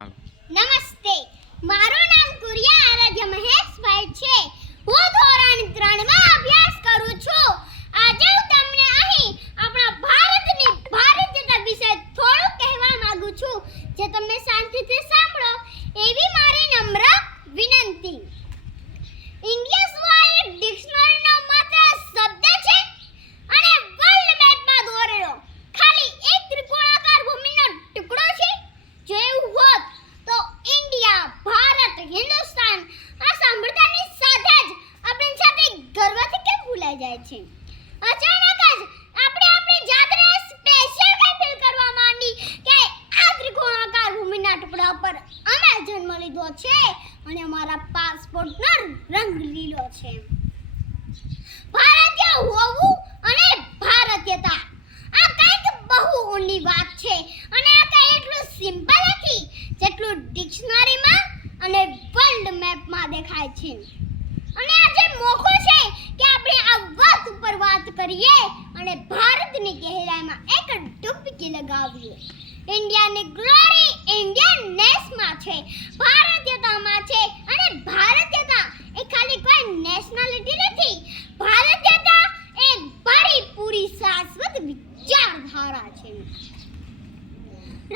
નમસ્તે, મારું નામ કુરિયા આરાધ્ય મહેશભાઈ છે. હું ધોરણ 3 માં અભ્યાસ કરું છું. આજે હું તમને અહીં આપણા ભારતની ભારતીયતા વિશે થોડું કહેવા માંગુ છું, જે તમે શાંતિથી સાંભળો એવી મારી નમ્ર વિનંતી. ઇન્ડિયસ વર્લ્ડ ડિક્શનરીનો માત્ર શબ્દ છે અને વર્લ્ડ મેપમાં દોરેલો ખાલી એક ત્રિકોણાકાર ભૂમિનો ટુકડો છે. જો એવું હોત તો ઇન્ડિયા, ભારત, હિન્દુસ્તાન આ સાંભળતાની સાથે જ આપણી સાથે ગર્વથી કેમ ભૂલાઈ જાય છે? અચાનક જ આપણે આપણી જાતને સ્પેશિયલ કઈ ફીલ કરવા માંડી કે આ ત્રિકોણાકાર ભૂમિના ટુકડા પર અમે જન્મ લીધો છે અને અમારા પાસપોર્ટનો રંગ લીલો છે. ભારતીય હોવું અને ભારતીયતા આ કંઈક બહુ ઊંડી વાત છે અને આ કંઈ એટલું સિમ્પલ નથી જેટલું ડિક્શનરીમાં અને વર્લ્ડ મેપમાં દેખાય છે. અને આજે મોકો છે કે આપણે આ વાત ઉપર વાત કરીએ અને ભારતની ગહેરાઈમાં એક ડૂબકી લગાવીએ. ઇન્ડિયાની ગ્લોરી ઇન્ડિયનનેસમાં છે, ભારતીયતામાં છે. અને ભારતીયતા એ ખાલી કોઈ નેશનાલિટી નથી. ભારતીયતા એ પૂરી શાશ્વત વિચારધારા છે.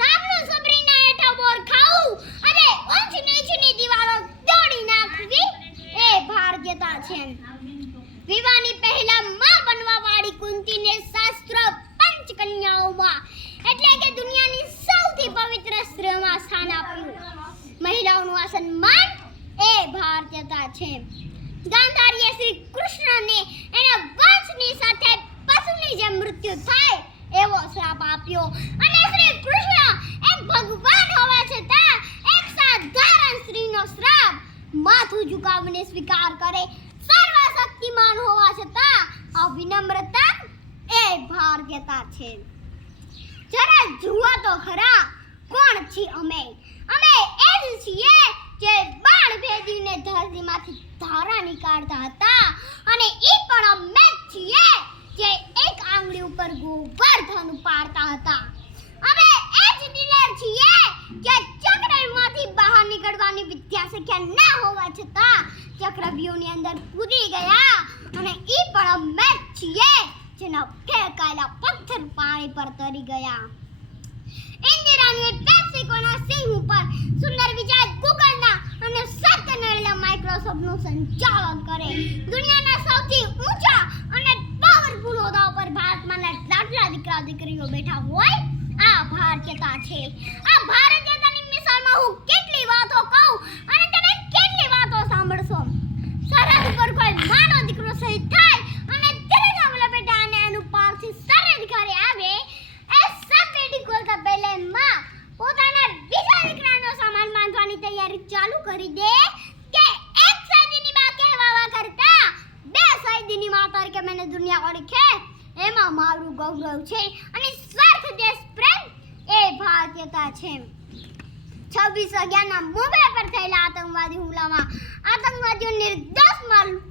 રામનું સબરીના હેઠા બોર ખાવું અને ઊંચ નીચની દિવાલો તોડી નાખવી એ ભારતીયતા છે. વિવાહની પહેલા માં બનવા વાળી કુંતીને શાસ્ત્ર પંચકન્યાઓમાં એટલે કે દુનિયાની સૌથી પવિત્ર સ્ત્રીઓમાં સ્થાન આપ્યું. મહિલાઓનું આ સન્માન એ ભારતીયતા છે. ગાંધારીએ શ્રી કૃષ્ણને એના વંશની સાથે પશુની જેમ મૃત્યુ થાય એવો શ્રાપ આપ્યો અને શ્રી કૃષ્ણ એક ભગવાન હોવા છતાં એક સાધારણ સ્ત્રીનો શ્રાપ માથું ઝુકાવીને સ્વીકાર કરે. સર્વશક્તિમાન હોવા છતાં આ વિનમ્રતા એ ભારતીયતા છે. જરા જુઓ તો ખરા, કોણ છીએ અમે? અમે એ જ છીએ જે બાળ ભેદીને ધરતીમાંથી ધારા નીકાળતા હતા અને એ પણ અમે જ છીએ જે એક આંગળી ઉપર ગોવર્ધન ઉપાડતા હતા. અમે એ જ ડીલર છીએ જે ચક્રવ્યૂહમાંથી બહાર નીકળવાની વિદ્યા શીખ્યા ના હોવા છતાં ચક્રવ્યૂહની અંદર કૂદી ગયા અને એ પણ અમે જ છીએ જેના ફેંકાયેલા પથ્થર પાણી પર તરી ગયા. ઇન્દિરાની પેપ્સિકોના સિંહ ઉપર સુંદર વિજય ગૂગલના અને સત્યનારાયણ માઇક્રોસોફ્ટનું સંચાલન કરે. દુનિયાના સૌથી ઊંચા અને પાવરફુલ હોદ્દા પર ભારતમાંના લાડલા દીકરા દીકરીઓ બેઠા હોય આ ભારતીયતા છે. આ ભારતીયતાની મિસાલમાં હું કેટલી વાતો કહું અને તમે કેટલી વાતો સાંભળશો. સરહદ પર કોઈ માનો દીકરો શહીદ થાય અને તિરંગા લપેટા અને એનું પાર્થિવ શરીર ઘરે આવે એ સપેટી ખોલતા પહેલા માં પોતાના બીજા દીકરાનો સામાન બાંધવાની તૈયારી ચાલુ કરી દે કે એક સૈદીની માં કહેવા કરતા બે સૈદીની માં તરીકે મને દુનિયા ઓળખે એમાં મારું ગૌરવ છે અને સ્વાર્થ દેશ પ્રેમ એ ભારતીયતા છે. 26/11ના મુંબઈ પર થયેલા આતંકવાદી હુમલામાં આતંકવાદીઓ નિર્દોષ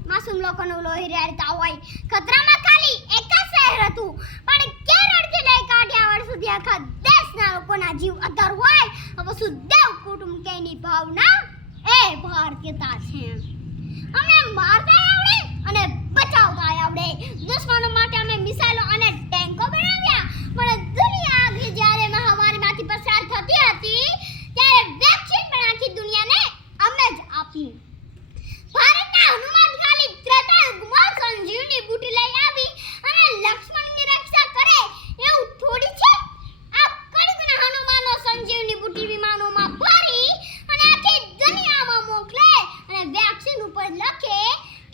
માસૂમ લોકોનું લોહી રેડતા હોય. ખતરામાં ખાલી એક જ શહેર હતું પણ કેરળથી લઈ કાઠિયાવાડ સુધી આખા દેશના લોકોના જીવ અધર હોય વસુદેવ કુટુંબકમની ભાવના એ ભારતીયતા છે. અમને મારતા આવડે અને બચાવતા આવડે. દુશ્મનો માટે અમે મિસાઇલો અને ટેન્કો બનાવ્યા પણ દુનિયા આખી જ્યારે મહામારીમાંથી પસાર થતી હતી ત્યારે વેક્સિન પણ આખી દુનિયાને અમે જ આપી. ભારતના હનુમાન ખાલી ત્રેતા યુગમાં સંજીવની બુટી લઈ આવી અને લક્ષ્મણની રક્ષા કરે એવું થોડી છે. આ કળિયુગના હનુમાનો સંજીવની બુટી વિમાનોમાં ભરી અને આખી દુનિયામાં મોકલે અને વેક્સિન ઉપર લખે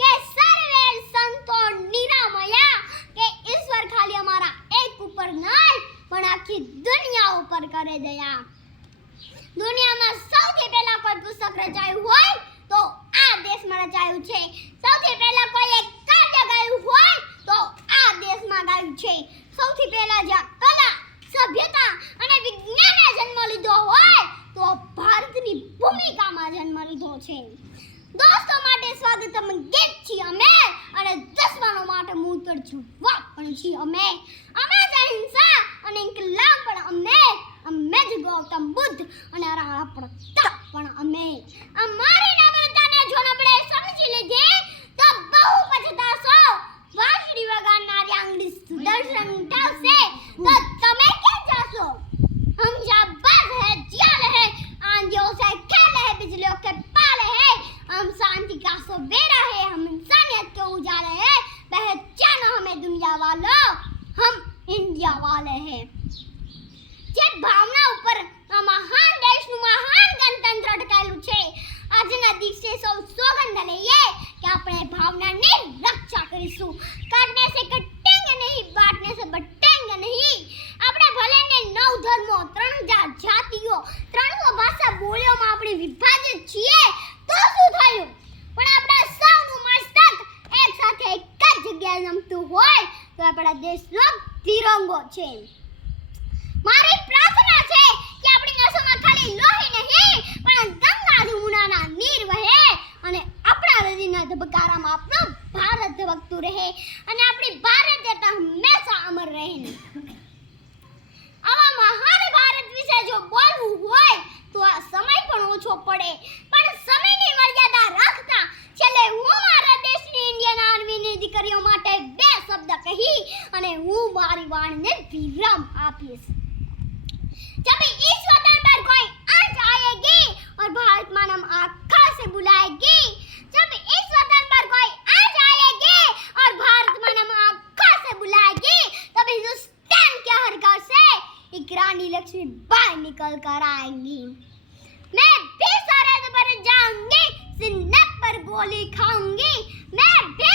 કે સર્વે સંતો નિરામયા કે ઈશ્વર ખાલી અમારા એક ઉપર નહીં પણ આખી દુનિયા ઉપર કરે દયા. દુનિયામાં સૌથી પહેલા કોઈ પુસ્તક રચાયું હોય તો આ દેશમાં રચાયું છે. સૌથી પહેલા કોઈ એક કાવ્ય ગાયું હોય તો આ દેશમાં ગાયું છે. સૌથી પહેલા જ્યાં કલા, સભ્યતા અને વિજ્ઞાને જન્મ લીધો હોય તો ભારતની ભૂમિકામાં જન્મ લીધો છે. દોસ્તો માટે સ્વાગતમ ગીત છીએ અમે અને દુશ્મનો માટે મુંતર જવાબ પણ છીએ અમે. અમે જ અહિંસા અને ઇન્કલાબ પણ અમે જ ગૌતમ બુદ્ધ અને રાણા પડતા પણ અમે અમારી નમ્રતાને જો નબળે સમજી લીધે તો બહુ પછતાશો. વાંસળી વગાડનારી આંગળી સુદર્શન ઉઠાવશે તો તમે ક્યાં જાશો? हम शाबाश है जिया है आंधियों से खेले है बिजलियों के पाले है हम शांति का सवेरा है हम इंसानियत के उजाले है पहचानो हमें दुनिया वालों हम इंडिया वाले हैं. જે ભાવના ઉપર આ મહાન દેશનું મહાન ગણતંત્ર અટકાયેલું છે. આજના દિવસે સૌ સોગંદ લઈએ કે આપણે ભાવનાની રક્ષા કરીશું. કાટને સે કટેંગે નહીં, બાંટને સે બટેંગે નહીં. આપણે ભલે ને 9 ધર્મો, 3000 જાતિઓ, 300 ભાષા બોલીઓમાં આપણે વિભાજિત છીએ તો શું થયું? પણ આપણા સૌનું મસ્તક એક સાથે એક જ જગ્યાએ નમતું હોય તો આપણા દેશનો તિરંગો છે. મારી પ્રાર્થના છે કે આપણી નસોમાં ખાલી લોહી નહીં પણ ગંગા જમુનાના નીર વહે અને આપણા હૃદયના ધબકારામાં આપણો ભારત ધબકતું રહે અને આપણી ભારતીયતા હંમેશા અમર રહે. આવા મહાન ભારત વિશે જો બોલવું હોય તો આ સમય પણ ઓછો પડે પણ સમયની મર્યાદા રાખતા છેલ્લે હું મારા દેશની ઇન્ડિયન આર્મીની દીકરીઓ માટે 2 શબ્દ કહી અને હું મારી વાણીને વિરામ આપીશ. जब इस वतन पर कोई आँच आएगी और भारत मानम आँखों से बुलाएगी, जब इस वतन पर कोई आँच आएगी और भारत मानम आँखों से बुलाएगी, तब हिंदुस्तान के हर घर से एक रानी लक्ष्मीबाई निकल कर आएंगी. मैं भी सरहद पर जाऊंगी, सीने पर गोली खाऊंगी, मैं भी